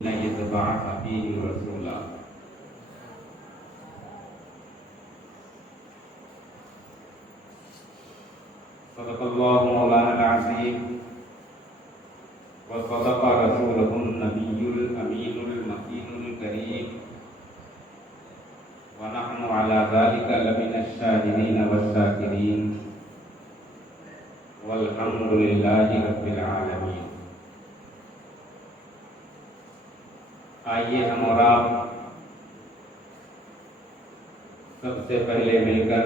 يتبعث فيه رسولا صدق الله مولانا العظيم وصدق رسوله النبي الأمين المكين الكريم ونحن على ذلك لمن الشاهدين والشاكرين والحمد لله رب العالمين۔ آئیے ہم اور آپ سب سے پہلے مل کر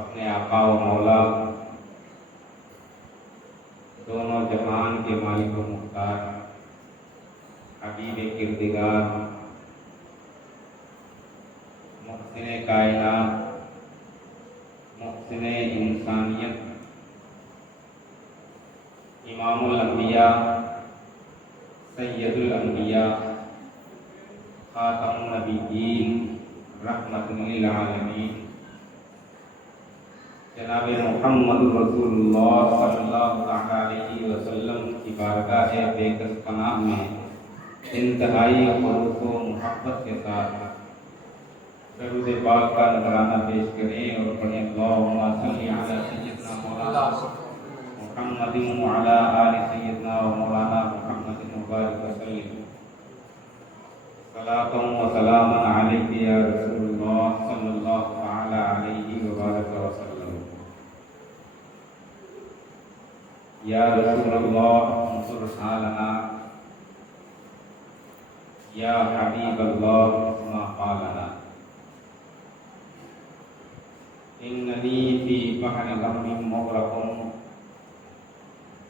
اپنے آقا و مولا دونوں جہان کے مالک و مختار حبیب کردگار محسن کائنات محسن انسانیت امام الانبیاء سید الانبیاء خاتم النبیین رحمت للعالمین جناب محمد رسول اللہ صلی اللہ علیہ وسلم کی بارگاہ بے کس پناہ میں انتہائی خلوص و محبت کے ساتھ درود پاک کا نذرانہ پیش کریں اور پڑھیں اللہم صلی علی سیدنا مولانا محمد وعلی آل سیدنا و مولانا محمد مبارک وسلم صلاۃ و سلام علیک یا رسول اللہ صلی اللہ تعالی علیہ وبارک وسلم۔ یا رسول اللہ انصر حالنا یا حبیب اللہ اسمع قالنا اننی فی بحر غم مغرق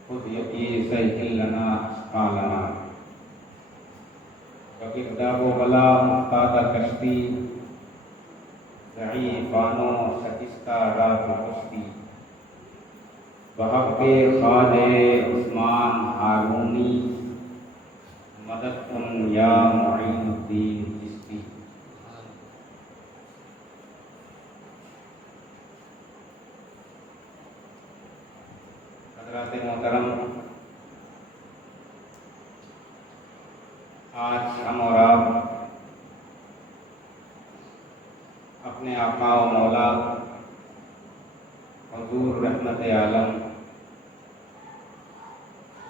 خذ یدی سیحل لنا اشقالنا فقرداب و بلا مختاد کشتی ضعیفانو شکستہ رات کشتی بحق خواجہ عثمان ہارونی مدد کن یا معین الدین چشتی۔ حضرات محترم، آج ہم اور آپ اپنے آقا و مولا حضور رحمت عالم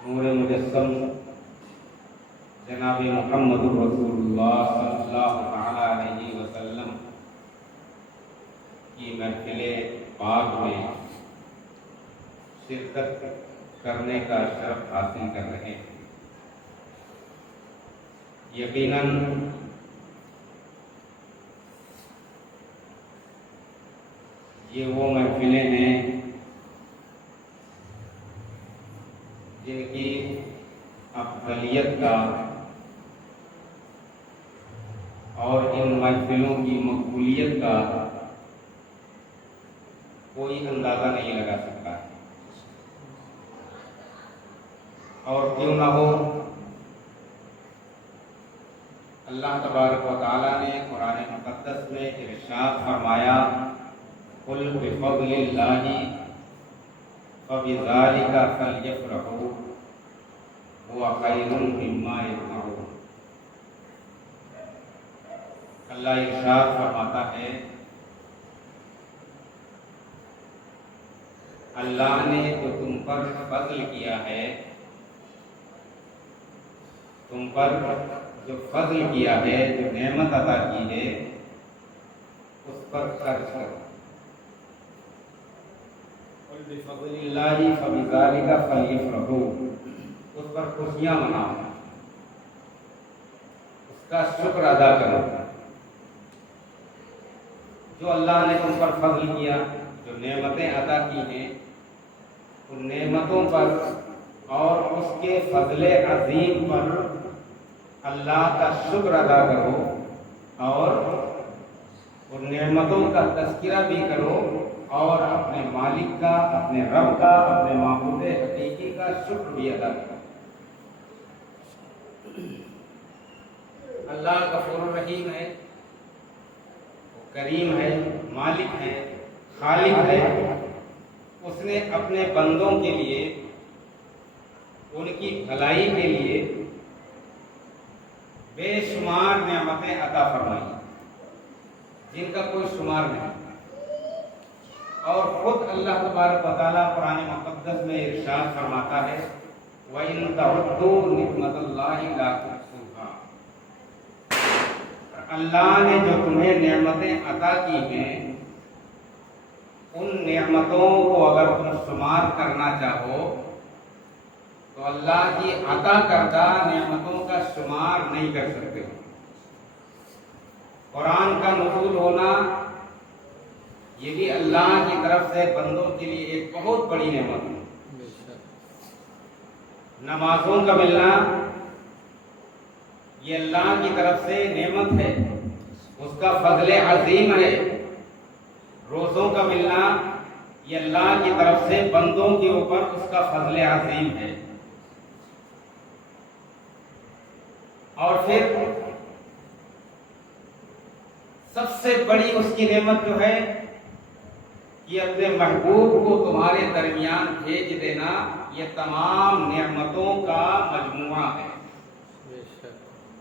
نور مجسم جناب محمد رسول اللہ صلی اللہ تعالی علیہ وسلم کی محفل پاک میں شرکت کرنے کا شرف حاصل کر رہے ہیں۔ یقیناً یہ وہ محفلیں ہیں جن کی افضلیت کا اور ان محفلوں کی مقبولیت کا کوئی اندازہ نہیں لگا سکتا، اور کیوں نہ ہو، اللہ تبارک و تعالیٰ نے قرآن مقدس میں ارشاد فرمایا قل بفضل اللہ فبذلک فلیفرحوا هو خیر مما یجمعون۔ اللہ ارشاد فرماتا ہے اللہ نے جو تم پر فضل کیا ہے، تم پر جو فضل کیا ہے، جو نعمت عطا کی ہے، اس پر خرچ کرو۔ قل بفضل اللہ فبذلک فلیفرحوا، اس پر خوشیاں مناؤ، اس کا شکر ادا کرو۔ جو اللہ نے تم پر فضل کیا، جو نعمتیں عطا کی ہیں، ان نعمتوں پر اور اس کے فضل عظیم پر اللہ کا شکر ادا کرو، اور ان نعمتوں کا تذکرہ بھی کرو، اور اپنے مالک کا، اپنے رب کا، اپنے معبود حقیقی کا شکر بھی ادا کرو۔ اللہ غفور الرحیم ہے، کریم ہے، مالک ہے، خالق ہے۔ اس نے اپنے بندوں کے لیے ان کی بھلائی کے لیے بے شمار نعمتیں عطا فرمائی جن کا کوئی شمار نہیں. اور خود اللہ تبارک و تعالیٰ قرآن مقدس میں ارشاد فرماتا ہے وَإِن تَعُدُّوا نِعْمَتَ اللَّهِ لَا تُحْصُوهَا. اللہ نے جو تمہیں نعمتیں عطا کی ہیں ان نعمتوں کو اگر تم شمار کرنا چاہو تو اللہ کی عطا کردہ نعمتوں کا شمار نہیں کر سکتے ہو. قرآن کا نزول ہونا یہ بھی اللہ کی طرف سے بندوں کے لیے ایک بہت بڑی نعمت ہے. نمازوں کا ملنا یہ اللہ کی طرف سے نعمت ہے، اس کا فضل عظیم ہے. روزوں کا ملنا یہ اللہ کی طرف سے بندوں کے اوپر اس کا فضل عظیم ہے. اور پھر سب سے بڑی اس کی نعمت جو ہے یہ اپنے محبوب کو تمہارے درمیان بھیج دینا، یہ تمام نعمتوں کا مجموعہ ہے.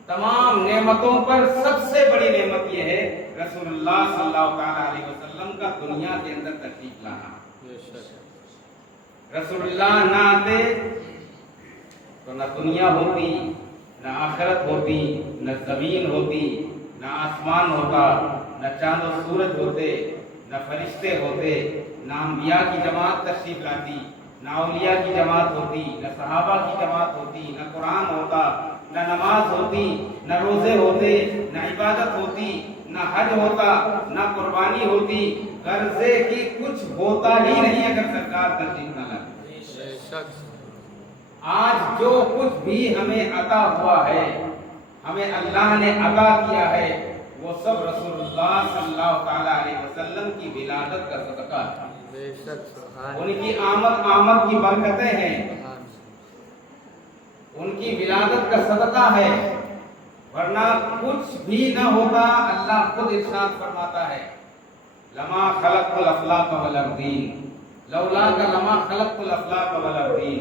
تمام نعمتوں پر سب سے بڑی نعمت یہ ہے رسول اللہ صلی اللہ تعالی علیہ وسلم کا دنیا کے اندر تشریف لانا. رسول اللہ نہ آتے تو نہ دنیا ہوتی، نہ آخرت ہوتی، نہ زمین ہوتی، نہ آسمان ہوتا، نہ چاند و سورج ہوتے، نہ فرشتے ہوتے، نہ انبیاء کی جماعت تشریف لاتی، نہ اولیاء کی جماعت ہوتی، نہ صحابہ کی جماعت ہوتی، نہ قرآن ہوتا، نہ نماز ہوتی، نہ روزے ہوتے، نہ عبادت ہوتی، نہ حج ہوتا، نہ قربانی ہوتی. غرضے کی کچھ ہوتا ہی نہیں اگر سرکار تشریف نہ لاتی. آج جو کچھ بھی ہمیں عطا ہوا ہے، ہمیں اللہ نے عطا کیا ہے، وہ سب رسول اللہ صلی اللہ تعالی علیہ وسلم کی ولادت کا صدقہ ہے. ان کی آمد کی برکتیں ہیں، ان کی ولادت کا صدقہ ہے، ورنہ کچھ بھی نہ ہوتا. اللہ خود ارشاد فرماتا ہے لما خلقت الافلاق والارضین لولاک لما خلقت الافلاق والارضین.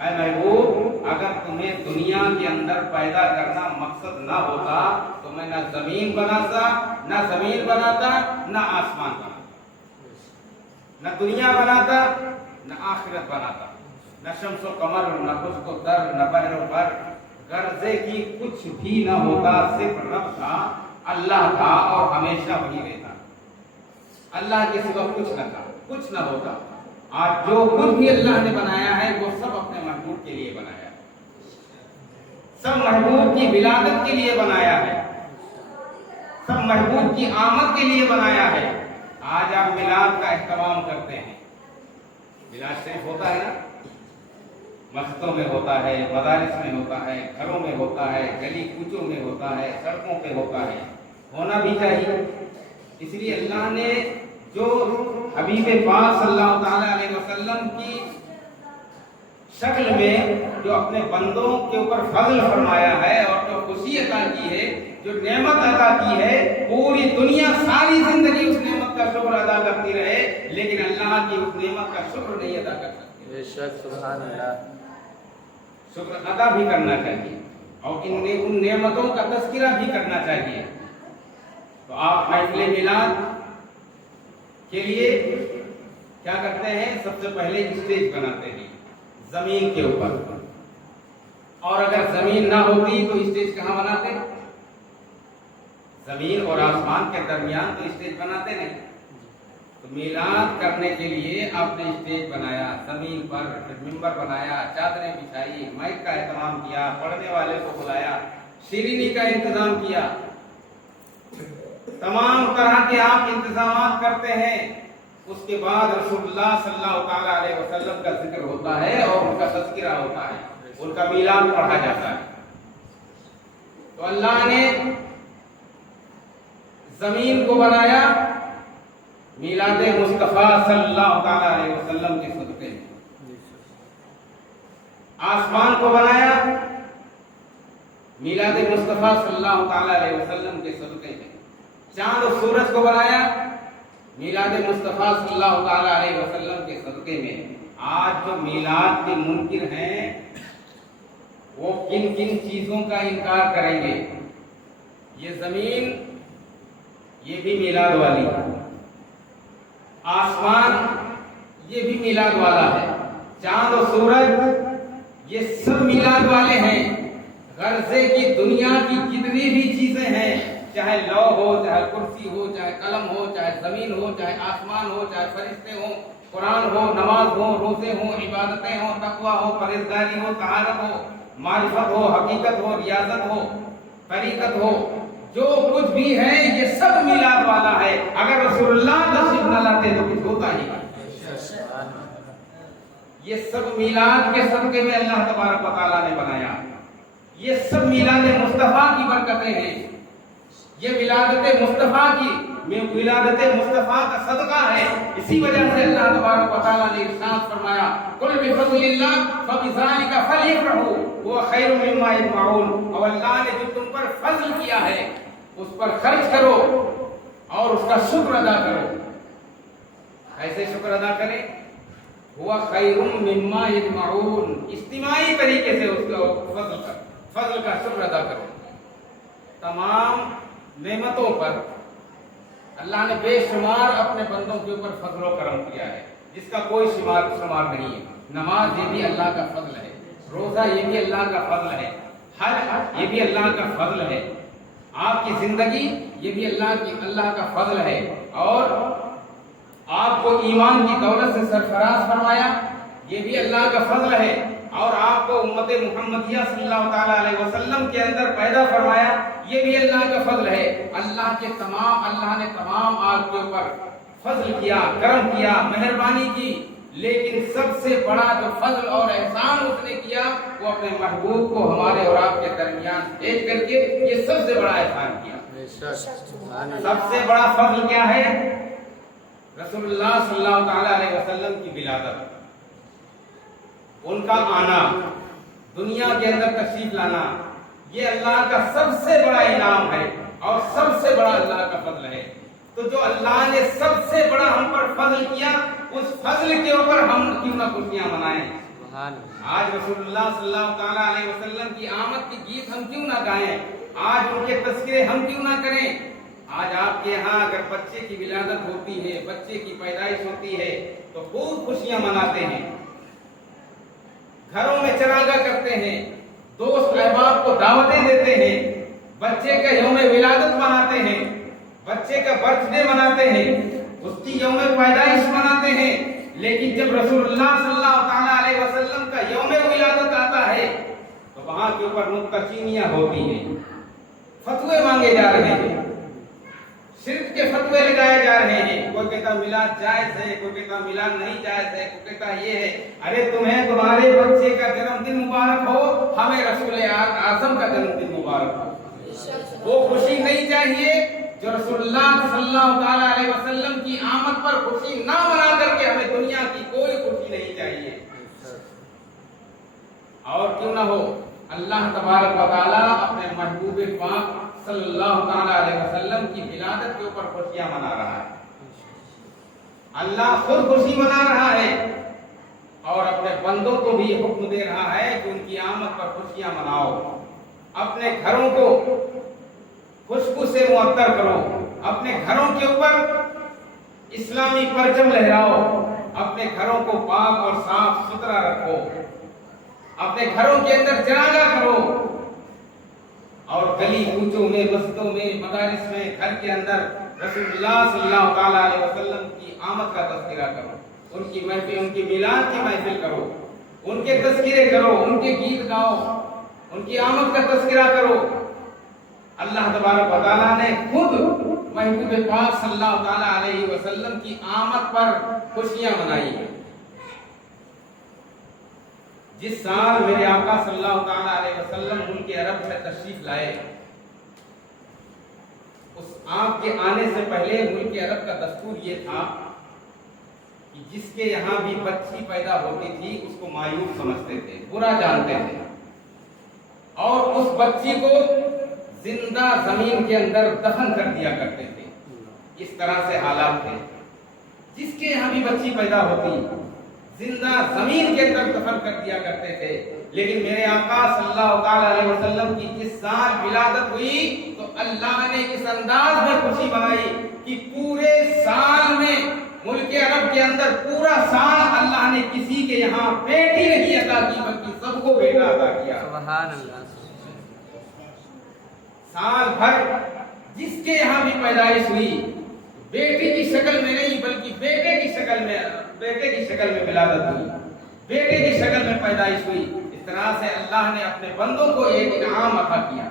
اے محبوب اگر تمہیں دنیا کے اندر پیدا کرنا مقصد نہ ہوتا تو میں نہ زمین بناتا، نہ زمین بناتا، نہ آسمان بناتا، نہ دنیا بناتا، نہ آخرت بناتا، نہ شمس و قمر، نہ خشک و تر، نہ بحر و بر. غرضے کی کچھ بھی نہ ہوتا، صرف رب تھا، اللہ تھا اور ہمیشہ وہی رہتا. اللہ کے سوا کچھ نہ تھا، کچھ نہ ہوتا. آج جو کچھ بھی اللہ نے بنایا ہے وہ سب اپنے محبوب کے لیے بنایا ہے، سب محبوب کی ولادت کے لیے بنایا ہے، سب محبوب کی آمد کے لیے بنایا ہے. آج آپ میلاد کا اہتمام کرتے ہیں، میلاد شریف ہوتا ہے نا، مسجدوں میں ہوتا ہے، مدارس میں ہوتا ہے، گھروں میں ہوتا ہے، گلی کوچوں میں ہوتا ہے، سڑکوں پہ ہوتا ہے، ہونا بھی چاہیے. اس لیے اللہ نے جو حبیب پاک صلی اللہ تعالی علیہ وسلم کی شکل میں جو اپنے بندوں کے اوپر فضل فرمایا ہے اور جو خوشی عطا کی ہے، جو نعمت عطا کی ہے، پوری دنیا ساری زندگی اس نعمت کا شکر ادا کرتی رہے لیکن اللہ کی اس نعمت کا شکر نہیں ادا کر سکتی. بے شک سبحان اللہ. شکر ادا بھی کرنا چاہیے اور ان نعمتوں کا تذکرہ بھی کرنا چاہیے. تو آپ محفل میلاد کے لیے کیا کرتے ہیں؟ سب سے پہلے اسٹیج بناتے ہیں زمین کے اوپر، اور اگر زمین نہ ہوتی تو اسٹیج کہاں بناتے؟ زمین اور آسمان کے درمیان تو اسٹیج بناتے نہیں. تو میلاد کرنے کے لیے آپ نے اسٹیج بنایا، زمین پر ممبر بنایا، چادریں بچھائی، مائک کا اہتمام کیا، پڑھنے والے کو بلایا، شیرینی کا انتظام کیا، تمام طرح کے آپ انتظامات کرتے ہیں. اس کے بعد رسول اللہ صلی اللہ تعالی علیہ وسلم کا ذکر ہوتا ہے اور ان کا تذکرہ ہوتا ہے، ان کا میلاد پڑھا جاتا ہے. تو اللہ نے زمین کو بنایا میلاد مصطفیٰ صلی اللہ تعالی علیہ وسلم کے صدقے میں، آسمان کو بنایا میلاد مصطفیٰ صلی اللہ تعالی علیہ وسلم کے صدقے میں، چاند و سورج کو بنایا میلاد مصطفیٰ صلی اللہ تعالی علیہ وسلم کے صدقے میں. آج جو میلاد کے منکر ہیں وہ کن کن چیزوں کا انکار کریں گے. یہ زمین یہ بھی میلاد والی ہے، آسمان یہ بھی میلاد والا ہے، چاند و سورج یہ سب میلاد والے ہیں. غرضے کی دنیا کی جتنی بھی چیزیں ہیں، چاہے لوح ہو، چاہے کرسی ہو، چاہے قلم ہو، چاہے زمین ہو، چاہے آسمان ہو، چاہے فرشتے ہوں، قرآن ہو، نماز ہو، روزے ہوں، عبادتیں ہوں، تقویٰ ہو، پرہیزگاری ہو، طہارت ہو، معرفت ہو، حقیقت ہو، ریاضت ہو، طریقت ہو، جو کچھ بھی ہے یہ سب میلاد والا ہے. اگر رسول اللہ تشریف نہ لاتے تو کچھ ہوتا ہی نہیں. یہ سب میلاد کے صدقے میں اللہ تبارک و تعالیٰ نے بنایا. یہ سب میلاد مصطفیٰ کی برکتیں ہیں. یہ ولادت مصطفیٰ کا صدقہ ہے. اسی وجہ سے اللہ تبارک و تعالیٰ نے ارشاد فرمایا قل بفضل اللہ فبذلک فلیفرحوا هو خیر مما یجمعون. اور اللہ نے جو تم پر فضل کیا ہے اس پر خرچ کرو اور اس کا شکر ادا کرو. ایسے شکر ادا کریں ہوا خیر مما یجمعون، اجتماعی طریقے سے اس کا فضل کا شکر ادا کرو. تمام نعمتوں پر اللہ نے بے شمار اپنے بندوں کے اوپر فضل و کرم کیا ہے جس کا کوئی شمار نہیں ہے. نماز یہ بھی اللہ کا فضل ہے، روزہ یہ بھی اللہ کا فضل ہے، حج یہ بھی اللہ کا فضل ہے، آپ کی زندگی یہ بھی اللہ کا فضل ہے، اور آپ کو ایمان کی دولت سے سرفراز فرمایا یہ بھی اللہ کا فضل ہے، اور آپ کو امت محمدیہ صلی اللہ تعالی علیہ وسلم کے اندر پیدا فرمایا یہ بھی اللہ کا فضل ہے. اللہ نے تمام آپ کے اوپر فضل کیا، کرم کیا، مہربانی کی، لیکن سب سے بڑا جو فضل اور احسان اس نے کیا وہ اپنے محبوب کو ہمارے اور آپ کے درمیان بھیج کر کے یہ سب سے بڑا احسان کیا. سب سے بڑا فضل کیا ہے؟ رسول اللہ صلی اللہ تعالی علیہ وسلم کی ولادت، ان کا آنا، دنیا کے اندر تشریف لانا، یہ اللہ کا سب سے بڑا انعام ہے اور سب سے بڑا اللہ کا فضل ہے. تو جو اللہ نے سب سے بڑا ہم پر فضل کیا اس فضل کے اوپر ہم کیوں نہ خوشیاں منائیں. آج رسول اللہ صلی اللہ تعالی علیہ وسلم کی آمد کی گیت ہم کیوں نہ گائیں، آج ان کے تذکرے ہم کیوں نہ کریں. آج آپ کے یہاں اگر بچے کی ولادت ہوتی ہے، بچے کی پیدائش ہوتی ہے تو خوب خوشیاں مناتے ہیں، گھروں میں چراغاں کرتے ہیں، دوست احباب کو دعوتیں دیتے ہیں، بچے کا یوم ولادت مناتے ہیں، بچے کا برتھ ڈے مناتے ہیں، اس کی یوم پیدائش مناتے ہیں. لیکن جب رسول اللہ صلی اللہ تعالی علیہ وسلم کا یوم ولادت آتا ہے تو وہاں کے اوپر نکتہ چینیاں ہوتی ہیں، فتوے مانگے جا رہے ہیں، شرک کے فتوے لگائے جا رہے ہیں. کوئی کہتا میلاد جائز ہے، کوئی کہتا میلاد نہیں جائز ہے، کوئی کہتا یہ ہے. ارے تمہیں تمہارے بچے کا جنم دن مبارک ہو، ہمیں رسول اعظم کا جنم دن مبارک ہو. وہ خوشی نہیں چاہیے جو رسول اللہ صلی اللہ تعالی علیہ وسلم کی آمد پر خوشی نہ منا کر کے ہمیں دنیا کی کوئی خوشی نہیں چاہیے. اور کیوں نہ ہو اللہ تبارک و تعالی اپنے محبوب پاک صلی اللہ تعالی علیہ وسلم کی ولادت کے اوپر خوشیاں منا رہا ہے. اللہ خود خوشی منا رہا ہے اور اپنے بندوں کو بھی حکم دے رہا ہے کہ ان کی آمد پر خوشیاں مناؤ. اپنے گھروں کو خوشبو سے معطر کرو، اپنے گھروں کے اوپر اسلامی پرچم لہراؤ، اپنے گھروں کو پاک اور صاف ستھرا رکھو، اپنے گھروں کے اندر چراغاں کرو، اور گلی کوچوں میں، مسجدوں میں، مدارس میں، گھر کے اندر رسول اللہ صلی اللہ تعالی علیہ وسلم کی آمد کا تذکرہ کرو، ان کی محفل، ان کی میلاد کی محفل کرو، ان کے تذکرے کرو، ان کے گیت گاؤ، ان کی آمد کا تذکرہ کرو. اللہ تبارک و تعالیٰ نے خود محبوب پاک صلی اللہ تعالی علیہ وسلم کی آمد پر خوشیاں منائی ہیں. جس سال میرے آقا صلی اللہ تعالی علیہ وسلم ملک عرب میں تشریف لائے، اس آپ کے آنے سے پہلے ملک عرب کا دستور یہ تھا کہ جس کے یہاں بھی بچی پیدا ہوتی تھی اس کو مایوس سمجھتے تھے، برا جانتے تھے، اور اس بچی کو زندہ زمین کے اندر دفن کر دیا کرتے تھے. اس طرح سے حالات تھے. جس کے یہاں بھی بچی پیدا ہوتی زندہ زمین کے اندر دفن کر دیا کرتے تھے. لیکن میرے آقا صلی اللہ تعالی علیہ وسلم کی جس سال ولادت ہوئی تو اللہ نے اس انداز میں خوشی منائی کہ پورے سال میں ملک عرب کے اندر پورا سال اللہ نے کسی کے یہاں بیٹی نہیں عطا کی بلکہ سب کو بیٹا عطا کیا. سبحان اللہ. سال بھر جس کے یہاں بھی پیدائش ہوئی بیٹی کی شکل میں نہیں بلکہ بیٹے کی شکل میں ولادت ہوئی, بیٹے کی شکل میں پیدائش ہوئی. اس طرح سے اللہ نے اپنے بندوں کو ایک انعام عطا کیا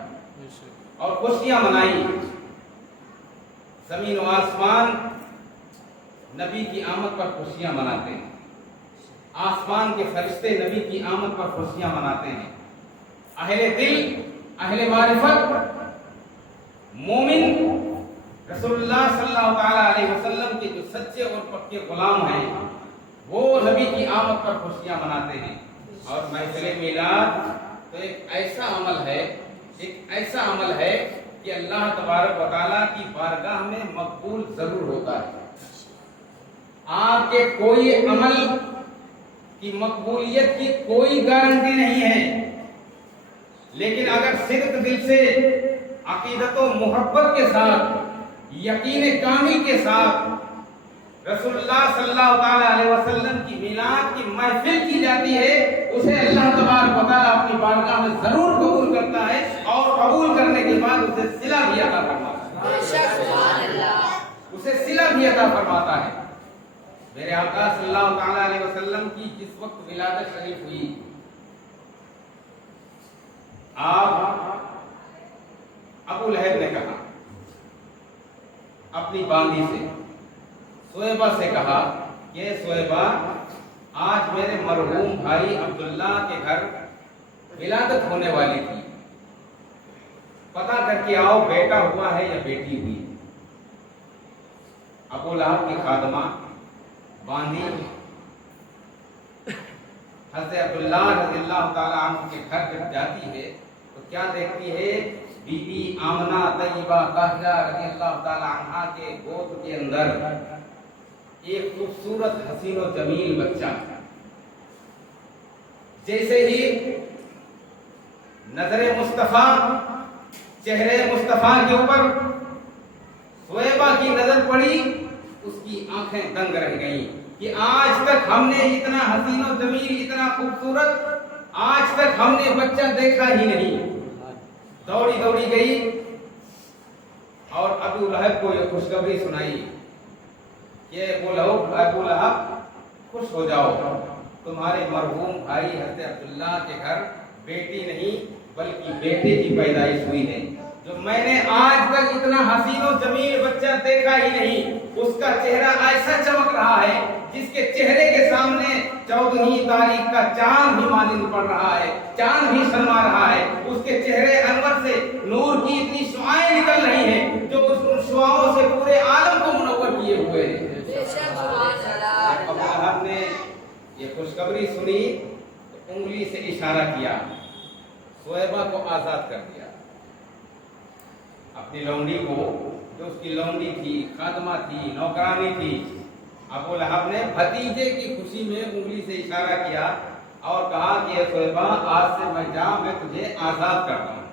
اور خوشیاں منائی. زمین و آسمان نبی کی آمد پر خوشیاں مناتے ہیں. آسمان کے فرشتے نبی کی آمد پر خوشیاں مناتے ہیں. اہل دل, اہل معرفت, مومن رسول اللہ صلی اللہ تعالی علیہ وسلم کے جو سچے اور پکے غلام ہیں وہ نبی کی آمد پر خوشیاں مناتے ہیں. اور محفل میلاد تو ایک ایسا عمل ہے کہ اللہ تبارک و تعالیٰ کی بارگاہ میں مقبول ضرور ہوتا ہے. آپ کے کوئی عمل کی مقبولیت کی کوئی گارنٹی نہیں ہے, لیکن اگر صدق دل سے عقیدت و محبت کے ساتھ, یقین کامل کے ساتھ رسول اللہ صلی اللہ تعالی علیہ وسلم کی میلاد کی محفل کی جاتی ہے اسے اللہ تبارک و تعالیٰ اپنی بارگاہ میں ضرور قبول کرتا ہے اور قبول کرنے کے بعد اسے صلہ بھی عطا فرماتا ہے. میرے آقا صلی اللہ تعالی علیہ وسلم کی جس وقت ولادت شریف ہوئی آپ ابو لہب نے کہا اپنی باندی سے, سویبہ سے کہا کہ سویبہ آج میرے مرحوم بھائی عبداللہ کے گھر ولادت ہونے والی تھی, پتہ کر کے آؤ بیٹا ہوا ہے یا بیٹی ہوئی. ابو لہب کی خادمہ باندی حضرت عبداللہ رضی اللہ تعالی عنہ کے گھر جب جاتی ہے تو کیا دیکھتی ہے, بی بی آمنہ طیبہ طاہرہ رضی اللہ تعالی عنہ کے گود کے اندر ایک خوبصورت حسین و جمیل بچہ. جیسے ہی نظر مصطفیٰ, چہرے مصطفیٰ کے اوپر سویبہ کی نظر پڑی, اس کی آنکھیں دنگ رہ گئیں کہ آج تک ہم نے اتنا حسین و جمیل, اتنا خوبصورت آج تک ہم نے بچہ دیکھا ہی نہیں. دوڑی گئی اور ابو لہب کو یہ خوشخبری سنائی کہ ابو لہب خوش ہو جاؤ, تمہارے مرحوم بھائی حضرت عبداللہ کے گھر بیٹی نہیں بلکہ بیٹے کی پیدائش ہوئی ہے. جو میں نے آج تک اتنا حسین و جمیل بچہ دیکھا ہی نہیں, اس کا چہرہ ایسا چمک رہا ہے جس کے چہرے کے سامنے 14 تاریخ کا چاند بھی مانند پڑ رہا ہے, چاند بھی شرما رہا ہے. اس کے چہرے انور سے نور کی اتنی شعائیں نکل رہی ہیں جو اس شعاؤں سے پورے عالم کو منور کیے ہوئے ہیں. ابو لہب نے یہ خوشخبری سنی تو انگلی سے اشارہ کیا, سویبہ کو آزاد کر دیا. اپنی لونڈی کو, جو اس کی لونڈی تھی, خادمہ تھی, نوکرانی تھی, ابو لہب نے بھتیجے کی خوشی میں انگلی سے اشارہ کیا اور کہا کہ سویبہ آج سے میں تجھے آزاد کرتا ہوں.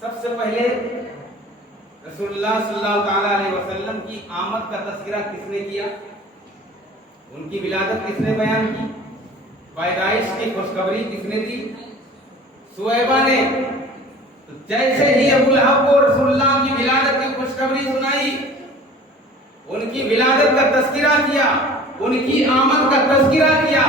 سب سے پہلے رسول اللہ صلی اللہ تعالی علیہ وسلم کی آمد کا تذکرہ کس نے کیا, ان کی ولادت کس نے بیان کی, پیدائش کی خوشخبری کس نے دی, سویبہ نے. جیسے ہی ابو لہب کو رسول اللہ کی ولادت کی خوشخبری سنائی, ان کی ولادت کا تذکرہ کیا, ان کی آمد کا تذکرہ کیا,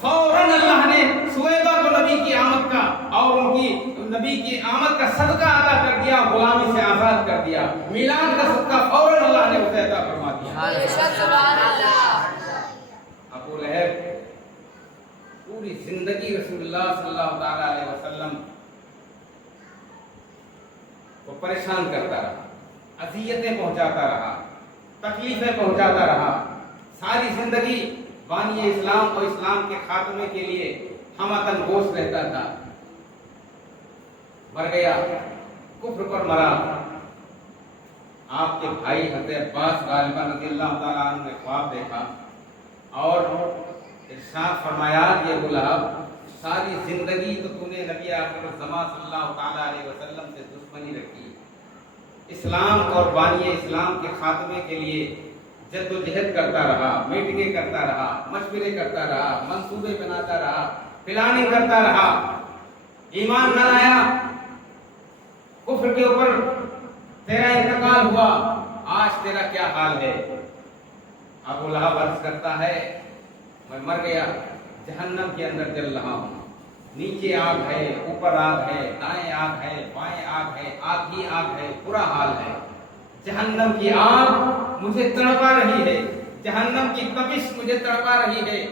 فوراً اللہ نے سویبہ کو نبی کی آمد کا اور ان کی نبی کی آمد کا صدقہ ادا کر دیا, غلامی سے آزاد کر دیا. میلاد کا صدقہ فوراً اللہ نے اسے عطا فرما دیا. ابو لہب پوری زندگی رسول اللہ صلی اللہ تعالی علیہ وسلم کو پریشان کرتا رہا, اذیتیں پہنچاتا رہا, تکلیفیں پہنچاتا رہا. ساری زندگی بانی اسلام اور اسلام کے خاتمے کے لیے ہمتن گوش رہتا تھا. مر گیا, کفر پر مرا. آپ کے بھائی حضرت عباس غالباً رضی اللہ تعالیٰ عنہ نے خواب دیکھا اور ارشاد فرمایا کہ ابو لہب ساری زندگی تو تو نے نبی آخر الزمان صلی اللہ تعالیٰ علیہ وسلم سے دشمنی رکھی، اسلام اور بانی اسلام کے خاتمے کے لیے جد و جہد کرتا رہا، میٹنگیں کرتا رہا، مشورے کرتا رہا، منصوبے بناتا رہا، پلاننگ کرتا رہا، ایمان نہ لایا، کفر کے اوپر تیرا انتقال ہوا، آج تیرا کیا حال ہے؟ ابو لہب عرض کرتا ہے میں مر گیا، جہنم کے اندر جل رہا ہوں، نیچے آگ ہے، اوپر آگ ہے، دائیں آگ ہے، بائیں آگ ہے، آگ ہی آگ ہے، برا حال ہے، جہنم کی آگ مجھے تڑپا رہی ہے، جہنم کی تپش مجھے تڑپا رہی ہے،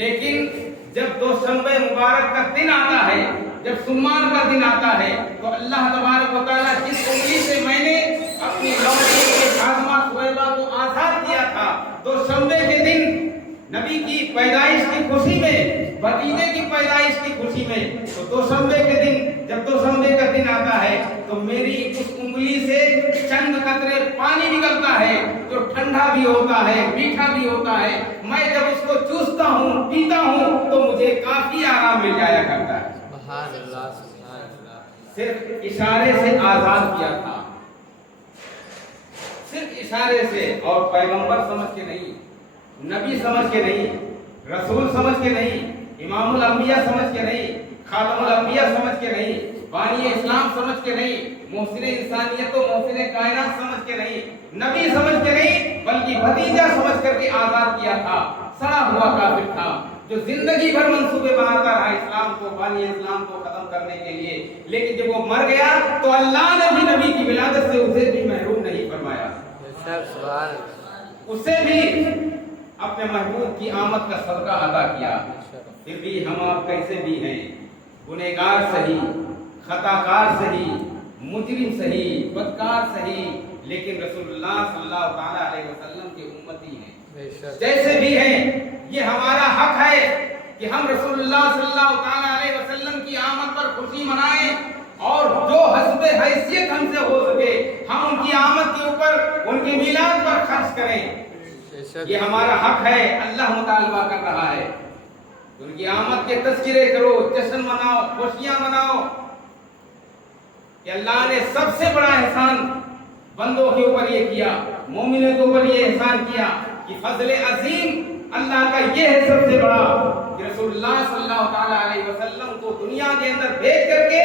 لیکن جب دوشنبے مبارک کا دن آتا ہے، جب سمان کا دن آتا ہے، تو اللہ تبارک و تعالیٰ جس انگلی سے میں نے اپنی لونڈی کے خادمہ سہیبہ کو آزاد کیا تھا، دوشنبے کے دن نبی کی پیدائش کی خوشی میں، بھتیجے کی پیدائش کی خوشی میں، تو دوشنبے کے دن جب دوشنبے کا دن آتا ہے تو میری اس انگلی سے چند قطرے پانی نکلتا ہے جو ٹھنڈا بھی ہوتا ہے، میٹھا بھی ہوتا ہے، میں جب اس کو چوستا ہوں، پیتا ہوں تو مجھے کافی آرام مل جایا کرتا ہے۔ سبحان اللہ، سبحان اللہ۔ صرف اشارے سے آزاد کیا تھا، صرف اشارے سے، اور پیغمبر سمجھ کے نہیں، نبی سمجھ کے نہیں، رسول سمجھ کے نہیں، امام الانبیاء سمجھ کے نہیں، خاتم الانبیاء سمجھ کے نہیں، بانی اسلام سمجھ کے نہیں، محسن انسانیت و محسن کائنات سمجھ کے نہیں، نبی سمجھ کے نہیں، بلکہ بھتیجا سمجھ کر کے آزاد کیا تھا۔ سڑا ہوا کافر تھا جو زندگی بھر منصوبے بناتا رہا اسلام کو، بانی اسلام کو ختم کرنے کے لیے، لیکن جب وہ مر گیا تو اللہ نے بھی نبی کی ولادت سے اسے بھی محروم نہیں فرمایا، اسے بھی اپنے محبوب کی آمد کا صدقہ ادا کیا۔ پھر بھی ہم آپ کیسے بھی ہیں، گنہگار سہی، خطا کار سہی، مجرم سہی، بدکار سہی، لیکن رسول اللہ صلی اللہ تعالیٰ علیہ وسلم کے امتی ہیں، جیسے بھی ہیں۔ یہ ہمارا حق ہے کہ ہم رسول اللہ صلی اللہ تعالیٰ علیہ وسلم کی آمد پر خوشی منائیں، اور جو حسب حیثیت ہم سے ہو سکے ہم ان کی آمد کے اوپر، ان کی میلاد پر خرچ کریں۔ یہ ہمارا حق ہے، اللہ مطالبہ کر رہا ہے، ان کی آمد کے تذکرے کرو، جشن مناؤ، خوشیاں مناؤ، کہ اللہ نے سب سے بڑا احسان بندوں کے اوپر یہ کیا، مومنوں کے اوپر یہ احسان کیا کہ فضل عظیم اللہ کا یہ ہے سب سے بڑا کہ رسول اللہ صلی اللہ تعالیٰ علیہ وسلم کو دنیا کے اندر بھیج کر کے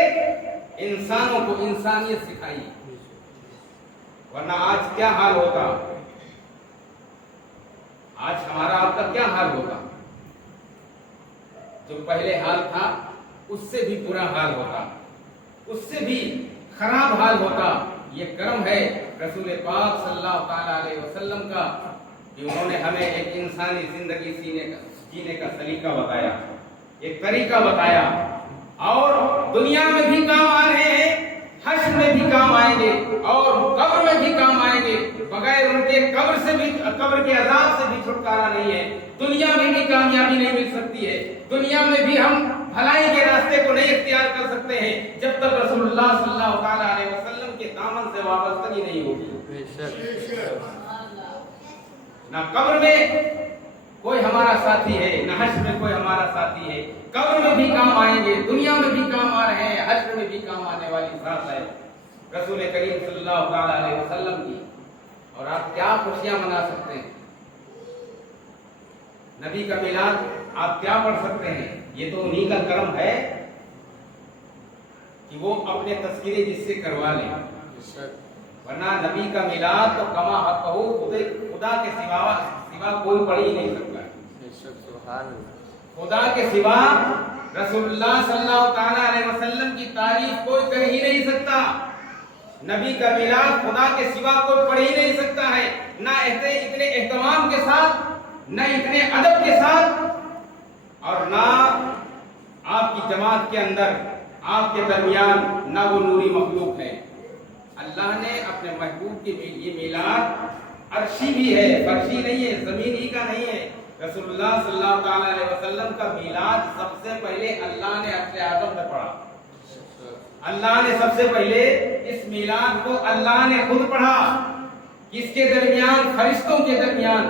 انسانوں کو انسانیت سکھائی، ورنہ آج کیا حال ہوتا، آج ہمارا آپ کا کیا حال ہوتا، جو پہلے حال تھا اس سے بھی برا حال ہوتا، اس سے بھی خراب حال ہوتا۔ یہ کرم ہے رسول پاک صلی اللہ تعالیٰ علیہ وسلم کا کہ انہوں نے ہمیں ایک انسانی زندگی جینے کا سلیقہ بتایا، ایک طریقہ بتایا، اور دنیا میں بھی کام آ رہے ہیں، حشر میں بھی کام آئیں گے، اور قبر میں بھی کام آئیں گے، بغیر ان کے قبر کے عذاب سے بھی چھٹکارا نہیں ہے، دنیا میں بھی کامیابی نہیں مل سکتی ہے، دنیا میں بھی ہم بھلائی کے راستے کو نہیں اختیار کر سکتے ہیں جب تک رسول اللہ صلی اللہ تعالیٰ علیہ وسلم کے دامن سے وابستگی نہیں ہوگی۔ نہ قبر میں کوئی ہمارا ساتھی ہے، نہ حشر میں کوئی ہمارا ساتھی ہے، قبر میں بھی کام آئیں گے، دنیا میں بھی کام آ رہے ہیں، حشر میں بھی کام آنے والی ذات ہے رسول کریم صلی اللہ تعالیٰ علیہ وسلم کی۔ اور آپ کیا خوشیاں منا سکتے ہیں، نبی کا میلاد آپ کیا پڑھ سکتے ہیں؟ یہ تو انہی کا کرم ہے کہ وہ اپنے تذکرے جس سے کروا لیں، ورنہ نبی کا میلاد تو کما حق ہو خدا کے سوا کوئی پڑھ ہی نہیں سکتا، خدا کے سوا رسول اللہ صلی اللہ تعالیٰ علیہ وسلم کی تعریف کوئی کر ہی نہیں سکتا، نبی کا میلاد خدا کے سوا کوئی پڑھ ہی نہیں سکتا ہے، نہ اتنے اہتمام کے ساتھ، نہ اتنے ادب کے ساتھ، اور نہ آپ کی جماعت کے اندر، آپ کے درمیان نہ وہ نوری مخلوق ہے۔ اللہ نے اپنے محبوب کے یہ میلاد عرشی بھی ہے، فرشی نہیں ہے، زمین ہی کا نہیں ہے، رسول اللہ صلی اللہ تعالیٰ علیہ وسلم کا میلاد سب سے پہلے اللہ نے عرش اعظم میں پڑھا، اللہ نے سب سے پہلے اس میلاد کو اللہ نے خود پڑھا، کس کے درمیان؟ فرشتوں کے درمیان،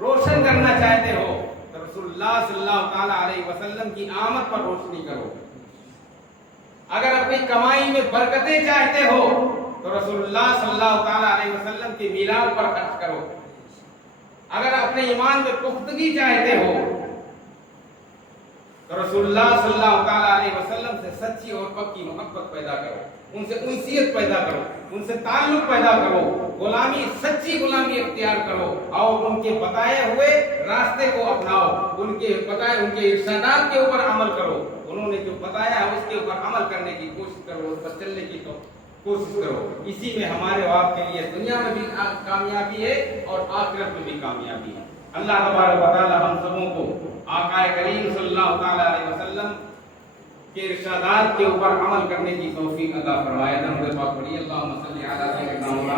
روشن کرنا چاہتے ہو تو رسول اللہ صلی اللہ تعالی علیہ وسلم کی آمد پر روشنی کرو. اگر اپنی کمائی میں برکتیں چاہتے ہو تو رسول اللہ صلی اللہ تعالی علیہ وسلم کے میلاد پر خرچ کرو. اگر اپنے ایمان میں پختگی چاہتے ہو تو رسول اللہ صلی اللہ تعالی علیہ وسلم سے سچی اور پکی محبت پیدا کرو, ان سے انسیت پیدا کرو, ان سے تعلق پیدا کرو, غلامی سچی غلامی اختیار کرو اور ان کے بتائے ہوئے راستے کو اپناؤ, ان کے ارشادات کے اوپر عمل کرو. انہوں نے جو بتایا ہے اس کے اوپر عمل کرنے کی کوشش کرو, اس پر چلنے کی کوشش کرو. اسی میں ہمارے اور آپ کے لیے دنیا میں بھی کامیابی ہے اور آخرت میں بھی کامیابی ہے. اللہ تبارک و تعالی ہم سبوں کو آقا کریم صلی اللہ تعالی علیہ وسلم کے ارشادات کے اوپر عمل کرنے کی توفیق عطا فرمائے. درود پاک پڑھیے. اللہم صلی علی سیدنا